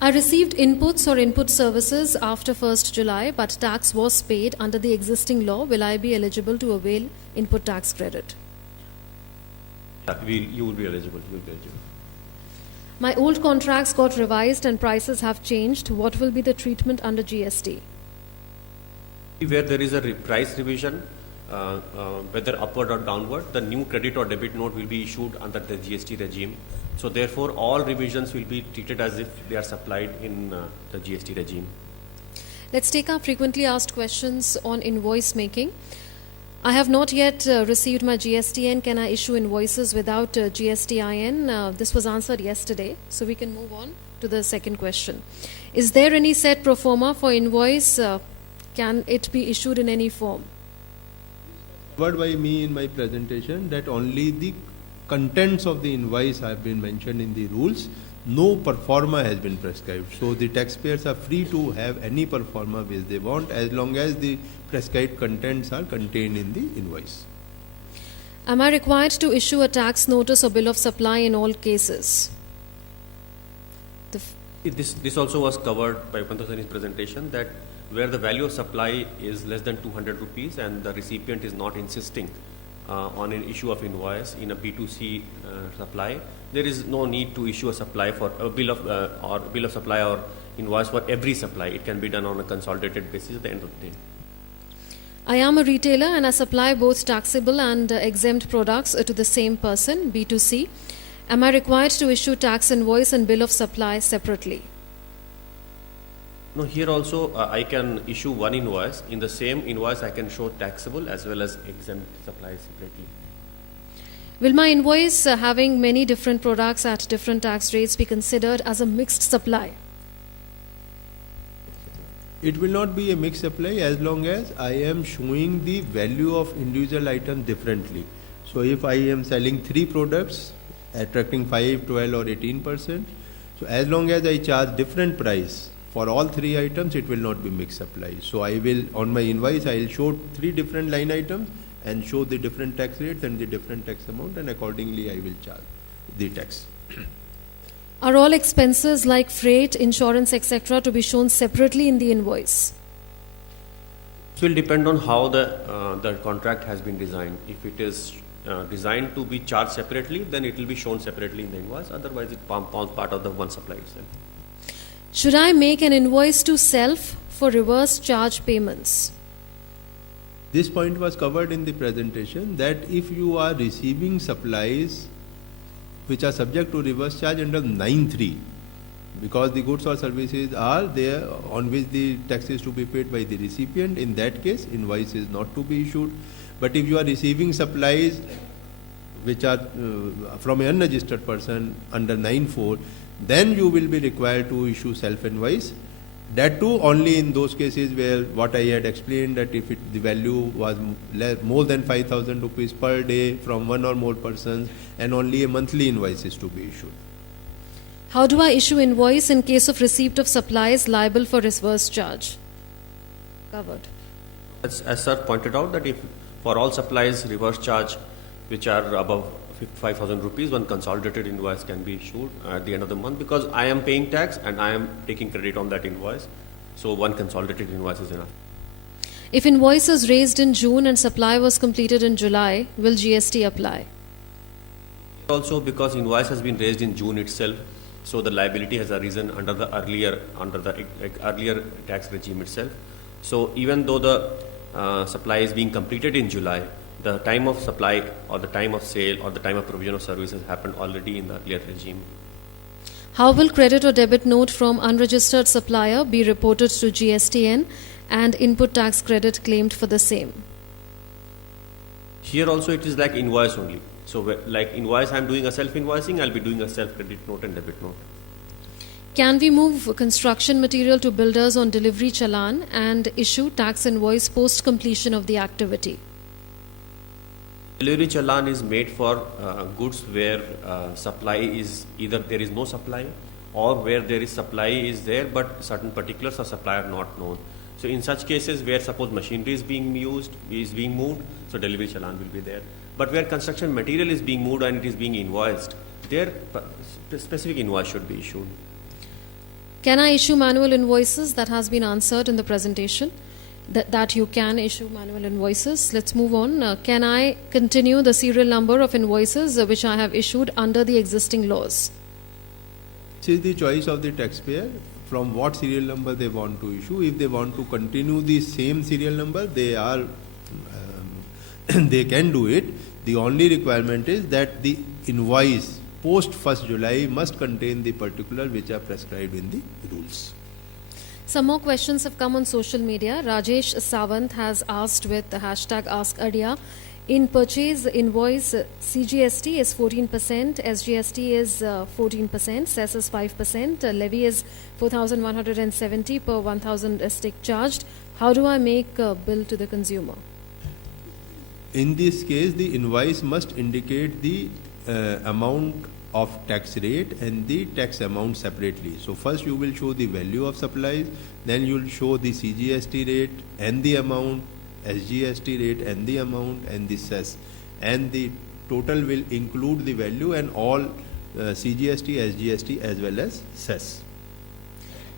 I received inputs or input services after 1st July, but tax was paid under the existing law. Will I be eligible to avail input tax credit? Yeah, you will be eligible. You will be eligible. My old contracts got revised and prices have changed. What will be the treatment under GST? Where there is a price revision, whether upward or downward, the new credit or debit note will be issued under the GST regime. So therefore, all revisions will be treated as if they are supplied in the GST regime. Let's take our frequently asked questions on invoice making. I have not yet received my GSTN. Can I issue invoices without GSTIN? This was answered yesterday, so we can move on to the second question. Is there any set pro forma for invoice? Can it be issued in any form? Covered by me in my presentation that only the contents of the invoice have been mentioned in the rules. No pro forma has been prescribed. So the taxpayers are free to have any pro forma which they want as long as the prescribed contents are contained in the invoice. Am I required to issue a tax notice or bill of supply in all cases? This also was covered by Pandasani's presentation, that where the value of supply is less than 200 rupees and the recipient is not insisting on an issue of invoice in a B2C supply, there is no need to issue a supply for a bill of supply or invoice for every supply. It can be done on a consolidated basis at the end of the day. I am a retailer and I supply both taxable and exempt products to the same person, B2C. Am I required to issue tax invoice and bill of supply separately? No, here also I can issue one invoice. In the same invoice, I can show taxable as well as exempt supplies separately. Will my invoice having many different products at different tax rates be considered as a mixed supply? It will not be a mixed supply as long as I am showing the value of individual item differently. So if I am selling 3 products attracting 5, 12 or 18%, so as long as I charge different price for all 3 items, it will not be mixed supply. So I will, on my invoice, I will show 3 different line items and show the different tax rates and the different tax amount, and accordingly I will charge the tax. Are all expenses like freight, insurance, etc. to be shown separately in the invoice? It will depend on how the contract has been designed. If it is designed to be charged separately, then it will be shown separately in the invoice. Otherwise, it forms part of the one supply itself. Should I make an invoice to self for reverse charge payments? This point was covered in the presentation that if you are receiving supplies which are subject to reverse charge under 9(3), because the goods or services are there on which the tax is to be paid by the recipient, in that case invoice is not to be issued. But if you are receiving supplies which are from an unregistered person under 9(4), then you will be required to issue self-invoice. That too only in those cases where what I had explained, that if the value was more than 5,000 rupees per day from one or more persons, and only a monthly invoice is to be issued. How do I issue invoice in case of receipt of supplies liable for reverse charge? covered? As sir pointed out, that if for all supplies reverse charge which are above 5,000 rupees, one consolidated invoice can be issued at the end of the month, because I am paying tax and I am taking credit on that invoice. So one consolidated invoice is enough. If invoice is raised in June and supply was completed in July, will GST apply? Also, because invoice has been raised in June itself, so the liability has arisen under the earlier tax regime itself. So even though the supply is being completed in July, the time of supply or the time of sale or the time of provision of services happened already in the earlier regime. How will credit or debit note from unregistered supplier be reported to GSTN and input tax credit claimed for the same? Here also it is like invoice only. So like invoice, I am doing a self-invoicing, I will be doing a self-credit note and debit note. Can we move construction material to builders on delivery challan and issue tax invoice post completion of the activity? Delivery challan is made for goods where supply is either there is no supply, or where there is supply is there but certain particulars of supply are not known. So in such cases where suppose machinery is being moved, so delivery challan will be there. But where construction material is being moved and it is being invoiced, there specific invoice should be issued. Can I issue manual invoices? That has been answered in the presentation. That you can issue manual invoices. Let's move on. Can I continue the serial number of invoices which I have issued under the existing laws? This is the choice of the taxpayer from what serial number they want to issue. If they want to continue the same serial number, they can do it. The only requirement is that the invoice post 1st July must contain the particulars which are prescribed in the rules. Some more questions have come on social media. Rajesh Sawant has asked with the hashtag #AskAdhia. In purchase invoice, CGST is 14%, SGST is 14%, cess is 5%, levy is 4,170 per 1,000 stick charged. How do I make a bill to the consumer? In this case, the invoice must indicate the amount of tax rate and the tax amount separately. So first you will show the value of supplies, then you will show the CGST rate and the amount, SGST rate and the amount, and the cess, and the total will include the value and all CGST, SGST as well as cess.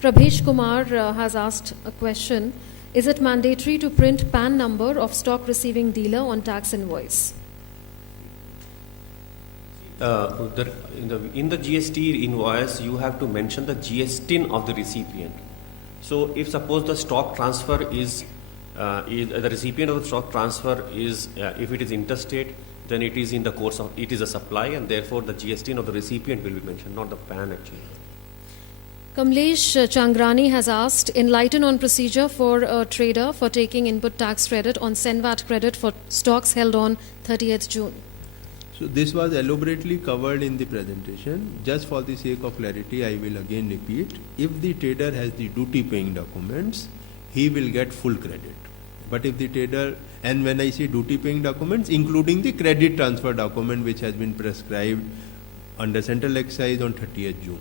Prabhesh Kumar has asked a question. Is it mandatory to print PAN number of stock receiving dealer on tax invoice? In the GST invoice, you have to mention the GST of the recipient. So if suppose the stock transfer is the recipient of the stock transfer is if it is interstate, then it is in the course of it is a supply, and therefore the GST of the recipient will be mentioned, not the PAN actually. Kamlesh Changrani has asked, enlighten on procedure for a trader for taking input tax credit on SENVAT credit for stocks held on 30th June. So this was elaborately covered in the presentation. Just for the sake of clarity, I will again repeat. If the trader has the duty paying documents, he will get full credit. But if the trader, and when I say duty paying documents, including the credit transfer document which has been prescribed under central excise on 30th June.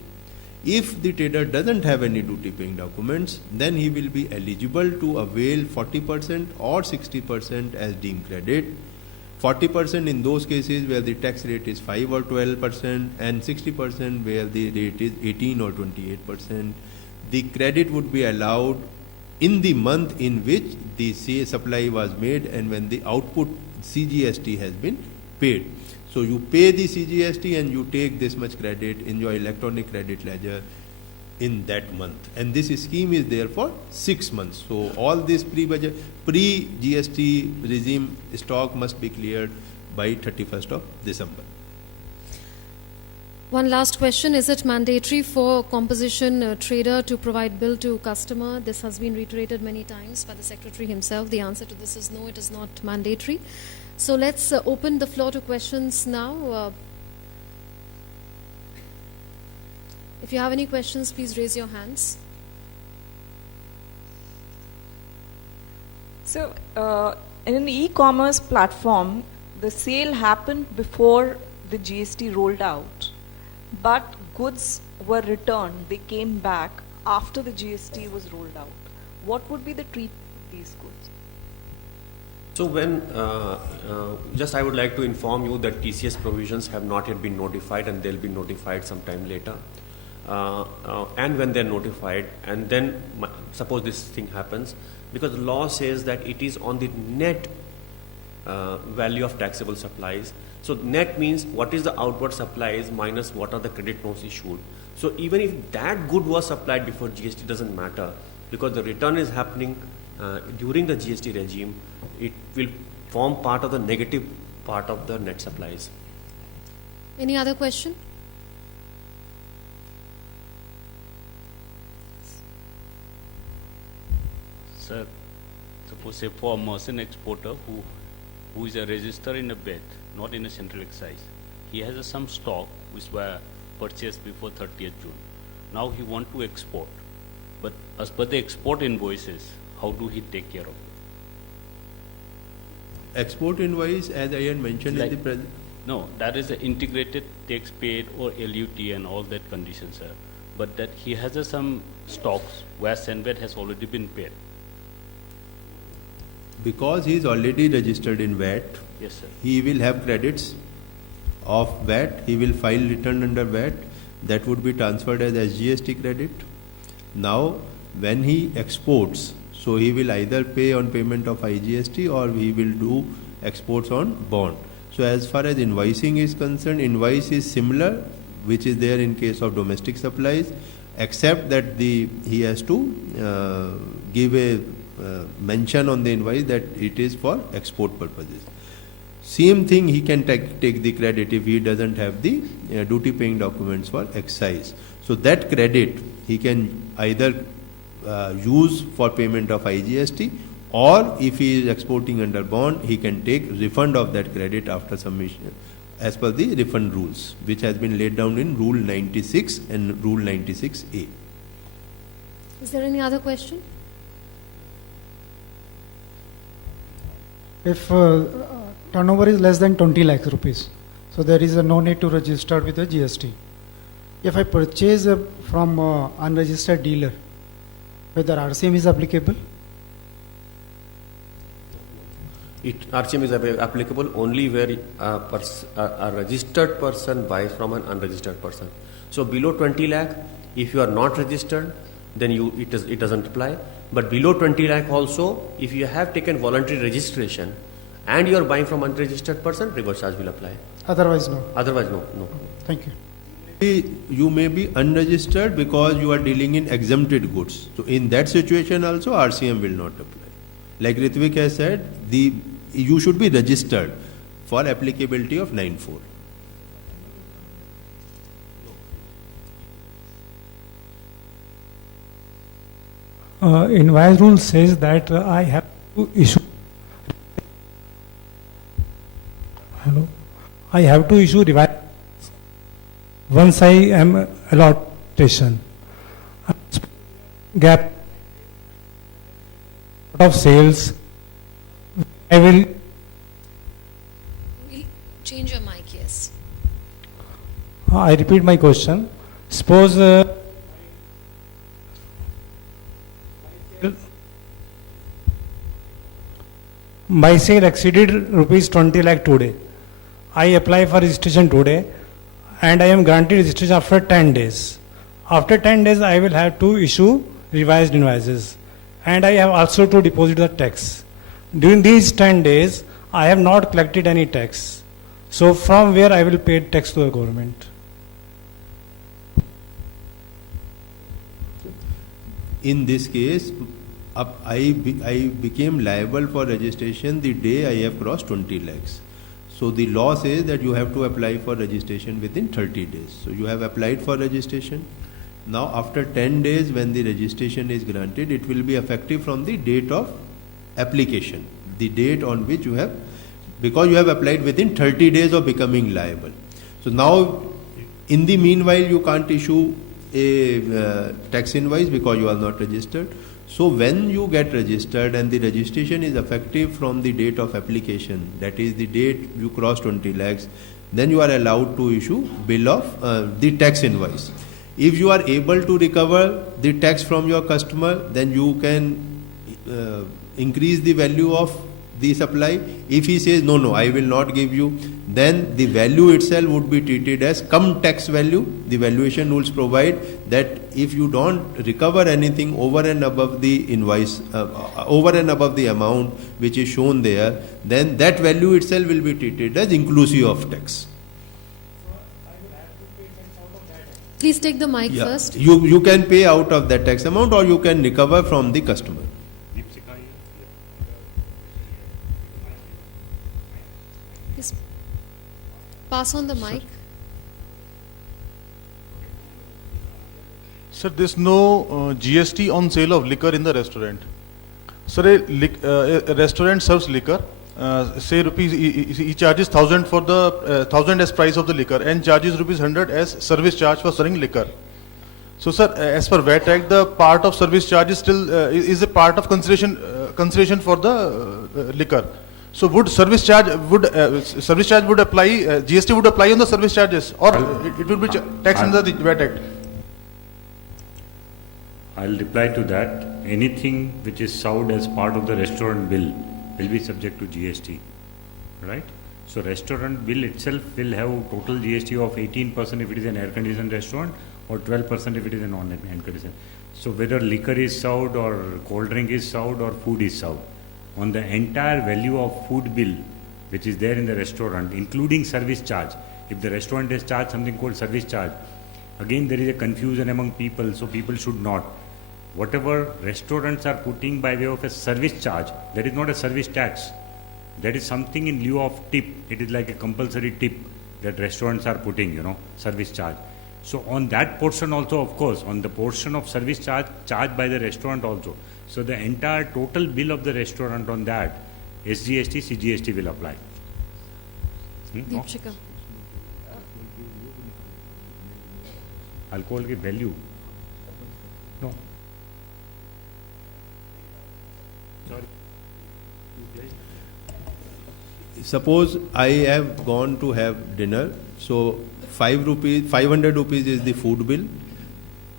If the trader doesn't have any duty paying documents, then he will be eligible to avail 40% or 60% as deemed credit. 40% in those cases where the tax rate is 5 or 12%, and 60% where the rate is 18 or 28%. The credit would be allowed in the month in which the supply was made and when the output CGST has been paid. So you pay the CGST and you take this much credit in your electronic credit ledger in that month. And this scheme is there for 6 months. So all this pre-GST regime stock must be cleared by 31st of December. One last question. Is it mandatory for composition trader to provide bill to customer? This has been reiterated many times by the Secretary himself. The answer to this is no, it is not mandatory. So let's open the floor to questions now. If you have any questions, please raise your hands. So, in an e-commerce platform, the sale happened before the GST rolled out, but goods were returned, they came back after the GST was rolled out. What would be the these goods? So when, just I would like to inform you that TCS provisions have not yet been notified and they'll be notified sometime later. And when they're notified, and then suppose this thing happens, because the law says that it is on the net value of taxable supplies. So net means what is the outward supplies minus what are the credit notes issued. So even if that good was supplied before GST, doesn't matter, because the return is happening during the GST regime. It will form part of the negative part of the net supplies. Any other question? Sir, suppose say for a merchant exporter who is a register in a BET, not in a central excise, he has some stock which were purchased before 30th June. Now he want to export, but as per the export invoices, how do he take care of it? Export invoice, as I had mentioned in the present. No, that is the integrated tax paid or LUT and all that conditions, sir. But that he has some stocks where SENVAT has already been paid. Because he is already registered in VAT, Yes, sir. he will have credits of VAT. He will file return under VAT. That would be transferred as GST credit. Now, when he exports, so he will either pay on payment of IGST or he will do exports on bond. So as far as invoicing is concerned, invoice is similar, which is there in case of domestic supplies, except that he has to give a mention on the invoice that it is for export purposes. Same thing, he can take the credit if he doesn't have the duty paying documents for excise. So that credit he can either use for payment of IGST, or if he is exporting under bond, he can take refund of that credit after submission as per the refund rules, which has been laid down in Rule 96 and Rule 96A. Is there any other question? If turnover is less than 20 lakhs rupees, so there is no need to register with the GST. If I purchase from unregistered dealer, whether RCM is applicable? RCM is applicable only where a registered person buys from an unregistered person. So below 20 lakh, if you are not registered, then it doesn't apply. But below 20 lakh also, if you have taken voluntary registration and you are buying from unregistered person, reverse charge will apply. Otherwise, no. Otherwise, no. Thank you. You may be unregistered because you are dealing in exempted goods. So in that situation also RCM will not apply. Like Ritvik has said, you should be registered for applicability of 9(4). Invoice rule says that I have to issue. Hello, I have to issue revise once I am allotted gap of sales. I will Change your mic, yes. I repeat my question. Suppose my sale exceeded rupees 20 lakh today. I apply for registration today and I am granted registration after 10 days. After 10 days, I will have to issue revised invoices and I have also to deposit the tax. During these 10 days, I have not collected any tax. So from where I will pay tax to the government? In this case, I became liable for registration the day I have crossed 20 lakhs. So the law says that you have to apply for registration within 30 days. So you have applied for registration. Now after 10 days when the registration is granted, it will be effective from the date of application, the date on which you have, because you have applied within 30 days of becoming liable. So now in the meanwhile you can't issue a tax invoice because you are not registered. So when you get registered and the registration is effective from the date of application, that is the date you cross 20 lakhs, then you are allowed to issue bill of the tax invoice. If you are able to recover the tax from your customer, then you can increase the value of the supply. If he says no, I will not give you, then the value itself would be treated as come tax value. The valuation rules provide that if you don't recover anything over and above the invoice, over and above the amount which is shown there, then that value itself will be treated as inclusive of tax. Please take the mic Yeah. first. You can pay out of that tax amount or you can recover from the customer. Please pass on the mic. Sir, there's no GST on sale of liquor in the restaurant. Sir, a restaurant serves liquor. Say rupees, he charges 1,000 for the 1,000 as price of the liquor and charges rupees 100 as service charge for serving liquor. So, sir, as per VAT Act, the part of service charge is still is a part of consideration for the liquor. So, would service charge would apply GST would apply on the service charges, or it would be taxed under the VAT Act? I'll reply to that. Anything which is served as part of the restaurant bill will be subject to GST, right? So restaurant bill itself will have total GST of 18% if it is an air-conditioned restaurant or 12% if it is a non-air-conditioned. So whether liquor is served or cold drink is served or food is served, on the entire value of food bill which is there in the restaurant, including service charge, if the restaurant has charged something called service charge, again there is a confusion among people, so people should not. Whatever restaurants are putting by way of a service charge, that is not a service tax. That is something in lieu of tip. It is like a compulsory tip that restaurants are putting, service charge. So on that portion also, of course, on the portion of service charge charged by the restaurant also. So the entire total bill of the restaurant on that, SGST, CGST will apply. Deepshika. Alcohol ki value. No. Sorry. Suppose I have gone to have dinner, so 500 rupees is the food bill,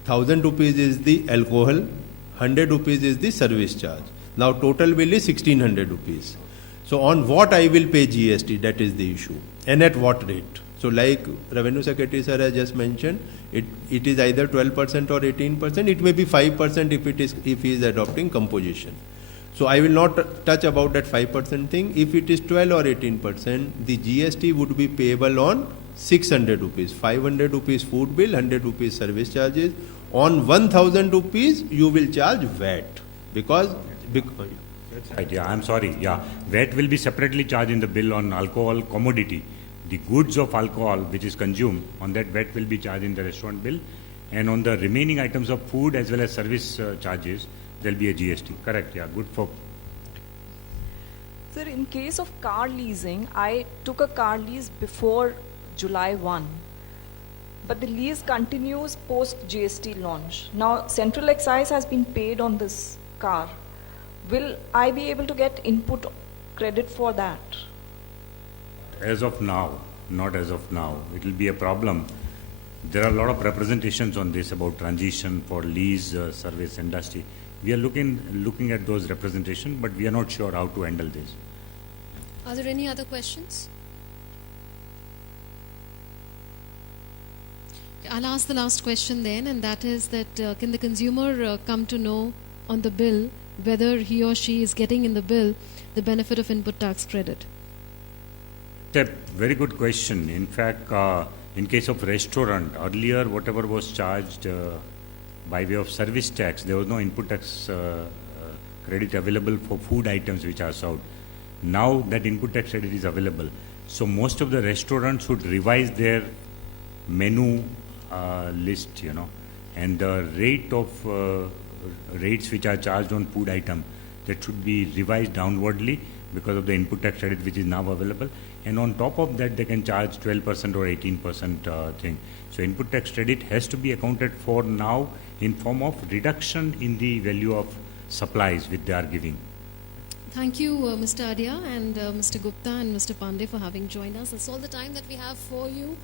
1,000 rupees is the alcohol, 100 rupees is the service charge. Now total bill is 1,600 rupees. So on what I will pay GST, that is the issue, and at what rate. So like Revenue Secretary sir has just mentioned, it is either 12% or 18%. It may be 5% if he is adopting composition. So I will not touch about that 5% thing. If it is 12 or 18%, the GST would be payable on 600 rupees, 500 rupees food bill, 100 rupees service charges. On 1,000 rupees, you will charge VAT because That's right, yeah, I'm sorry, yeah. VAT will be separately charged in the bill on alcohol commodity. The goods of alcohol which is consumed, on that VAT will be charged in the restaurant bill, and on the remaining items of food as well as service charges, there will be a GST. Correct, yeah, good for. Sir, in case of car leasing, I took a car lease before July 1, but the lease continues post GST launch. Now, central excise has been paid on this car. Will I be able to get input credit for that? As of now, not as of now. It will be a problem. There are a lot of representations on this about transition for lease service industry. We are looking at those representations, but we are not sure how to handle this. Are there any other questions? I'll ask the last question then, and that is that can the consumer come to know on the bill whether he or she is getting in the bill the benefit of input tax credit? A very good question. In fact, in case of restaurant, earlier whatever was charged by way of service tax, there was no input tax credit available for food items which are served. Now that input tax credit is available, so most of the restaurants should revise their menu list, and the rate of rates which are charged on food item, that should be revised downwardly because of the input tax credit which is now available. And on top of that, they can charge 12% or 18% thing. So input tax credit has to be accounted for now in form of reduction in the value of supplies which they are giving. Thank you, Mr. Adhia and Mr. Gupta and Mr. Pandey for having joined us. That's all the time that we have for you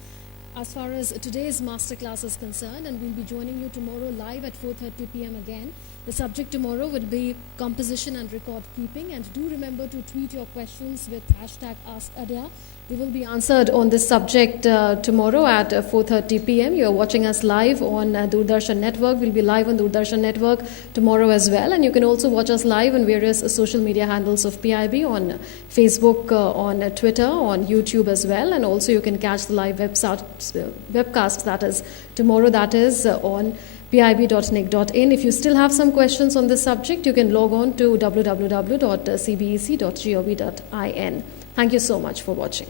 as far as today's masterclass is concerned, and we'll be joining you tomorrow live at 4:30 p.m. again. The subject tomorrow will be composition and record keeping, and do remember to tweet your questions with hashtag AskAdhia. They will be answered on this subject tomorrow at 4:30 p.m. You are watching us live on Doordarshan Network. We'll be live on Doordarshan Network tomorrow as well, and you can also watch us live on various social media handles of PIB, on Facebook, on Twitter, on YouTube as well, and also you can catch the live webcast that is tomorrow, that is on pib.nic.in. If you still have some questions on this subject, you can log on to www.cbec.gov.in. Thank you so much for watching.